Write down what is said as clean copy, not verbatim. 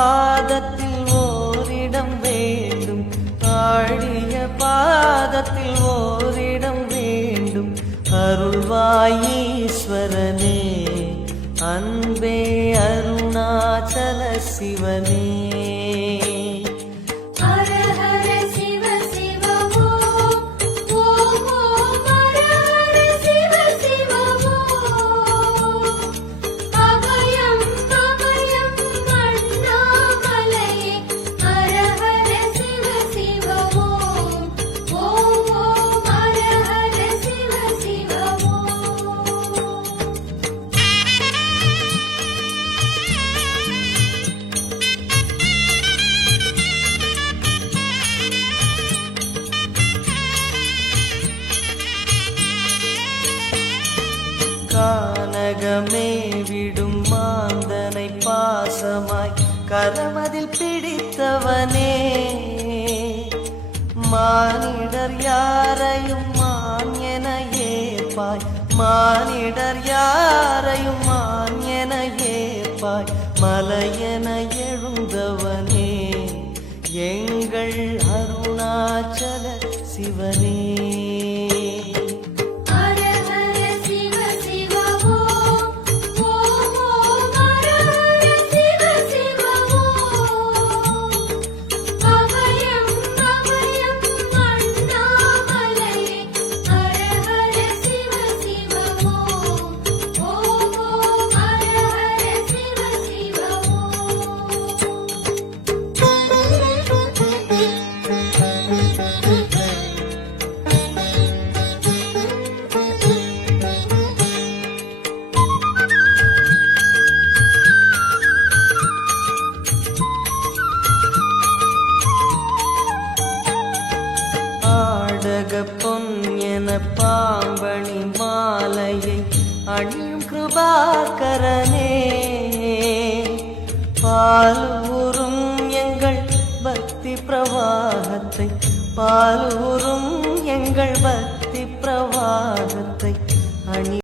பாதத்தில் ஓரிடம் வேண்டும், ஆழிய பாதத்தில் ஓரிடம் வேண்டும். அருள்வாயீஸ்வரனே, அன்பே அருணாச்சல சிவனே. கானகமே விடும் மாந்தனை பாசமாய் கரமதில் பிடித்தவனே, மானிடர் யாரையும் மான் என ஏற்பாய், மானிடர் யாரையும் மான் என ஏற்பாய். மலையென எழுந்தவனே, எங்கள் அருணாச்சல சிவனே. பொன் என பாம்பணி மாலையை அணியும் கிருபாகரனே, பாலூரும் எங்கள் பக்தி பிரவாகத்தை, பாலூரும் எங்கள் பக்தி பிரவாகத்தை அணி